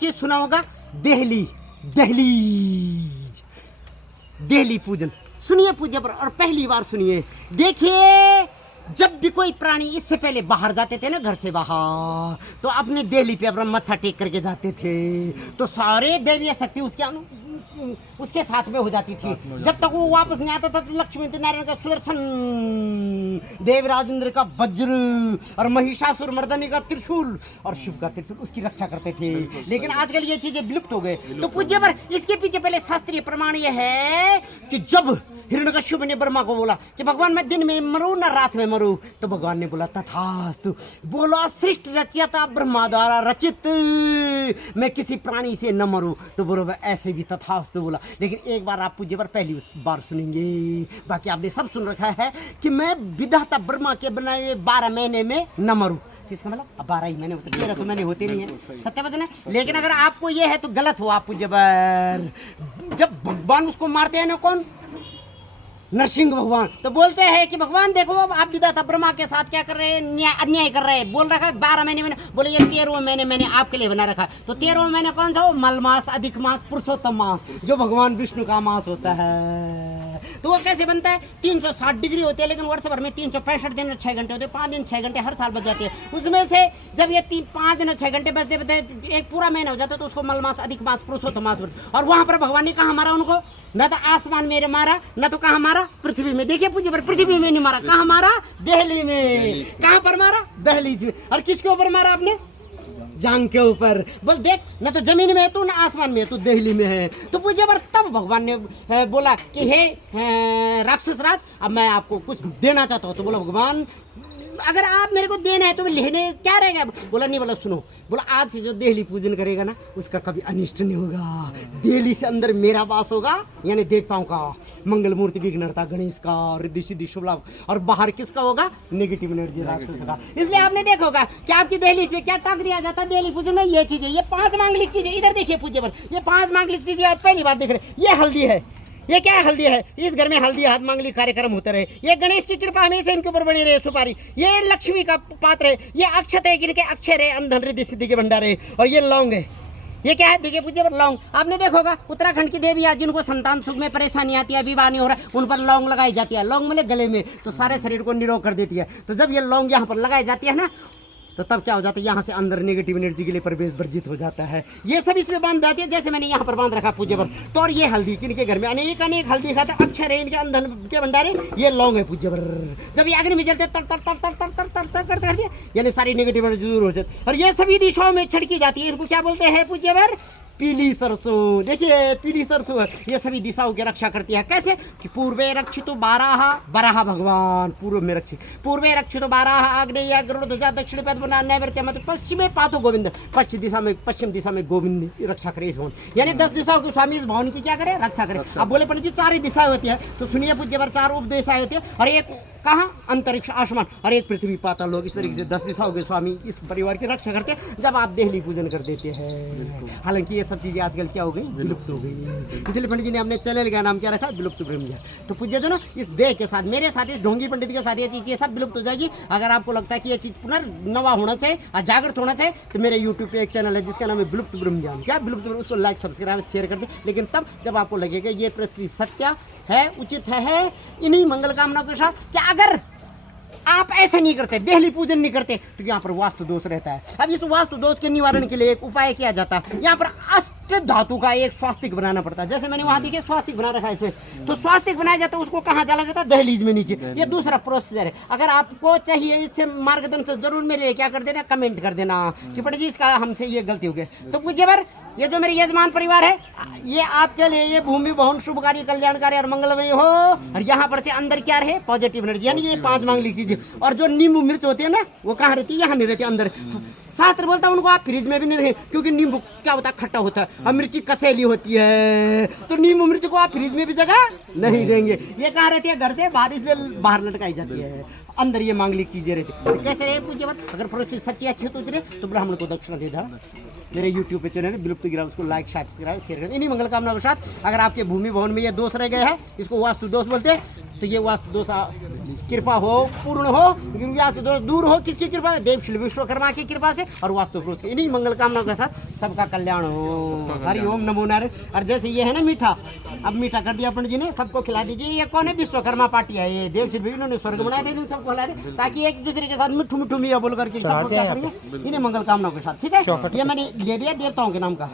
चीज सुना होगा, देहली, दहलीज, देहली पूजन। सुनिए पूज्य पर, और पहली बार सुनिए। देखिए जब भी कोई प्राणी इससे पहले बाहर जाते थे ना, घर से बाहर, तो अपने देहली पे अपना मत्था टेक करके जाते थे, तो सारे दैवीय शक्ति उसके साथ में हो जाती थी। जब तक वो वापस नहीं आता था तो लक्ष्मी नारायण का सुदर्शन, देवराज इंद्र का वज्र, और महिषासुर मर्दनी का त्रिशूल, और शिव का त्रिशूल उसकी रक्षा करते थे। लेकिन आजकल ये चीजें विलुप्त हो गए। तो पूज्य पर इसके पीछे पहले शास्त्रीय प्रमाण ये है कि जब हिरण्यकश्यप ने ब्रह्मा को बोला कि भगवान मैं दिन में मरूं ना रात में मरूं, तो भगवान ने बोला तथास्तु। बोला सृष्टि रचयिता ब्रह्मा द्वारा रचित, मैं किसी प्राणी से न मरूं, तो बोलो ऐसे भी तथास्तु बोला। लेकिन एक बार आप पूज्य पर पहली बार सुनेंगे, बाकी आपने सब सुन रखा है कि मैं विधाता ब्रह्मा के बनाए हुए 12 महीने में न मरूं। किसका मतलब? अब 12 ही महीने होते, 13 तो महीने होते नहीं है, सत्य वचन है। लेकिन अगर आपको ये है तो गलत हो आप पूज्य पर। जब भगवान उसको मारते हैं ना, कौन? नरसिंह भगवान, तो बोलते हैं कि भगवान देखो आप विधाता ब्रह्मा के साथ क्या कर रहे हैं, अन्याय कर रहे हैं। बोल रखा है 12 महीने मैंने, बोले ये 13वें महीने मैंने आपके लिए बना रखा। तो 13वें महीने कौन सा हो? मल मास, अधिक मास, पुरुषोत्तम मास, जो भगवान विष्णु का मास होता है। तो वो कैसे बनता है? 360 डिग्री होते हैं, लेकिन वर्ष भर में 365 दिन और 6 घंटे होते हैं। 5 दिन 6 घंटे हर साल बच जाते हैं। उसमें से जब ये 5 दिन और 6 घंटे बचते बचते एक पूरा महीना हो जाता है, तो उसको मल मास, अधिक मास, पुरुषोत्तम मास। और वहां पर भगवान ने कहा मारा उनको? न तो आसमान में मारा, न तो कहाँ मारा? पृथ्वी में। देखिए पूज्य पर, पृथ्वी में नहीं मारा, कहाँ मारा? दिल्ली में। कहाँ पर मारा? दहलीज में। और किसके ऊपर मारा आपने? जांग के ऊपर। बोल देख, न तो जमीन में है तू, न आसमान में है तू, दिल्ली में है। तो पूज्य पर तब भगवान ने बोला कि हे राक्षस राज, अब मैं आपको कुछ देना चाहता हूँ। तो बोला भगवान अगर आप मेरे को देना है तो लेने क्या रहेगा? बोला नहीं, बोला सुनो, बोला आज से जो देहली पूजन करेगा ना, उसका कभी अनिष्ट नहीं होगा। देहली से अंदर मेरा वास होगा, यानी देवताओं का, मंगल मूर्ति विघ्नहर्ता गणेश का, रिद्धि सिद्धि शुभ लाभ। और बाहर किसका होगा? नेगेटिव एनर्जी राक्षस का। इसलिए आपने देखा होगा कि आपकी देहली पे क्या टांग दिया जाता है देहली पूजन में? ये चीजें, ये 5 मांगलिक चीजें। इधर देखिए पूज्य पर, ये 5 मांगलिक चीजें आप पहली बार देख रहे। ये हल्दी है, ये क्या है? हल्दी है। इस घर में हल्दी हाथ मांगलिक कार्यक्रम होते रहे। ये गणेश की कृपा हमेशा इनके ऊपर बनी रहे, सुपारी। ये लक्ष्मी का पात्र है। ये अक्षत है, इनके अक्षर है, अंधन रिद्धि सिद्धि के भंडार है। और ये लौंग है। ये क्या है? देखिए पूज्य पर, लौंग। आपने देखा होगा उत्तराखंड की देवियां जिनको संतान सुख में परेशानी आती है, विवाह नहीं हो रहा है, उन पर लौंग लगाई जाती है। लौंग मतलब गले में, तो सारे शरीर को निरोग कर देती है। तो जब ये लौंग यहाँ पर लगाई जाती है ना, तो तब क्या हो जाता है? यहाँ से अंदर नेगेटिव एनर्जी के लिए प्रवेश वर्जित हो जाता है। ये सब इसमें बांध जाती है, जैसे मैंने यहाँ पर बांध रखा पूज्य पर। तो और ये हल्दी इनके घर में अनेक अनेक हल्दी खाता है, अक्षर है इनके अंधन के भंडारे। ये लौंग है पूज्य पर। जब ये अग्नि में जलते तर तर तर तर तर तर तर करते, यानी सारी नेगेटिव एनर्जी दूर हो जाती है। और ये सभी दिशाओं में छिड़की जाती है। इनको क्या बोलते हैं पूज्य पर? पीली सरसों। देखिए पीली सरसों, ये सभी दिशाओं की रक्षा करती है। कैसे? कि पूर्वे रक्षितो बाराह, बराह भगवान पूर्व में रक्षित, पूर्वे रक्षितो बाराह, आग्नेय गरुड़ध्वजा, दक्षिण पद्मनाभ, नैऋत्य मध्य, पश्चिमे पातो गोविंद। पश्चिम दिशा में गोविंद रक्षा करे इस भवन, यानी 10 दिशाओं के स्वामी इस भवन की क्या करे? रक्षा करे। अब बोले पंडित जी 4 ही दिशाएं होती है, तो सुनिए पूज्य पर, 4 उपदिशाएं होती है। और एक कहाँ? अंतरिक्ष आसमान, और एक पृथ्वी पाताल लोक। इस तरीके से 10 दिशाओं के स्वामी इस परिवार की रक्षा करते हैं जब आप देहली पूजन कर देते हैं। हालांकि ये सब चीजें आजकल क्या हो गई? विलुप्त हो गई। इसलिए पंडित जी ने अपने चैनल का नाम क्या रखा? विलुप्त ब्रह्म ज्ञान। तो पूज्य ना, इस देह के साथ, मेरे साथ, इस ढोंगी पंडित के साथ ये चीज सब विलुप्त हो जाएगी। अगर आपको लगता है कि ये चीज पुनर्नवा होना चाहिए और जागृत होना चाहिए, तो मेरे यूट्यूब पे एक चैनल है जिसका नाम है विलुप्त ब्रह्म ज्ञान। क्या विलुप्त? उसको लाइक सब्सक्राइब शेयर कर दें। लेकिन तब जब आपको लगेगा ये पृथ्वी सत्य है, उचित है, इन्हीं मंगल कामनाओं के साथ, क्या अगर आप ऐसे नहीं करते, देहली पूजन नहीं करते, तो यहाँ पर वास्तु दोष रहता है। अब इस वास्तु दोष के निवारण के लिए एक उपाय किया जाता है। यहाँ पर अष्ट धातु का एक स्वास्तिक बनाना पड़ता है। जैसे मैंने वहां देखिए स्वास्तिक बना रखा है इसमें, तो स्वास्तिक बनाया जाता है, उसको कहाँ डाला जाता है? दहलीज में नीचे। ये दूसरा प्रोसीजर है। अगर आपको चाहिए इससे मार्गदर्शन, जरूर मेरे लिए क्या कर देना? कमेंट कर देना कि पंडित जी इसका हमसे ये गलती हो गई। तो पूज्य पर, ये जो मेरे यजमान परिवार है, ये आपके लिए ये भूमि भवन शुभकारी, कल्याणकारी और मंगलमय हो। और यहाँ पर से अंदर क्या रहे? पॉजिटिव एनर्जी, यानी ये 5 मांगलिक चीजें। और जो नींबू मिर्च होती है ना, वो कहाँ रहती है? यहाँ नहीं रहती, अंदर। शास्त्र बोलता है उनको आप फ्रिज में भी नहीं रहे, क्योंकि नींबू क्या होता है? खट्टा होता है, और मिर्ची कसेली होती है। तो नींबू मिर्च को आप फ्रिज में भी जगह नहीं देंगे। ये कहाँ रहती है? घर से बाहर, इसलिए बाहर लटकाई जाती है। अंदर ये मांगलिक चीजें रहती है। तो कैसे रहे पूज्य? अगर परिस्थिति सच्ची अच्छी तो ब्राह्मण को दक्षिणा दे दा। मेरे यूट्यूब पे चैनल है विलुप्त ग्राम, उसको लाइक सब्सक्राइब शेयर करें। इन्हीं मंगल कामना के साथ, अगर आपके भूमि भवन में ये दोष रह गए हैं, इसको वास्तु दोष बोलते हैं, तो ये वास्तु दोष कृपा हो, पूर्ण हो, क्योंकि आज तो दोस्त दूर हो, किसकी कृपा से? देव श्री विश्वकर्मा की कृपा से और वास्तु पुरुष की। इन्हीं मंगल कामनाओं के साथ सबका कल्याण हो। हरि ओम नमो नारायण। और जैसे ये है ना मीठा, अब मीठा कर दिया पंडित जी ने, सबको खिला दीजिए। ये कौन है? विश्वकर्मा पार्टी है ये, देव श्री इन्होंने स्वर्ग बनाया था, सबको खिला दे, ताकि एक दूसरे के साथ मिठू मिठू मिया बोल करके सबको क्या करेंगे, इन्हें मंगल कामनाओं के साथ। ठीक है, ये मैंने दे दिया देवताओं के नाम का।